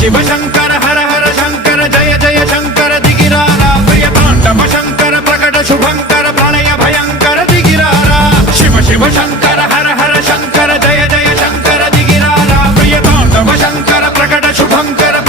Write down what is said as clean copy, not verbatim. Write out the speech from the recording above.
शिव शंकर हर हर शंकर जय जय शंकर दिगिरारा प्रिय तांडव शंकर प्रकट शुभंकर प्रणय भयंकर दिगिरारा शिव शिव शंकर हर हर शंकर जय जय शंकर दिगिरारा प्रिय तांडव शंकर प्रकट शुभंकर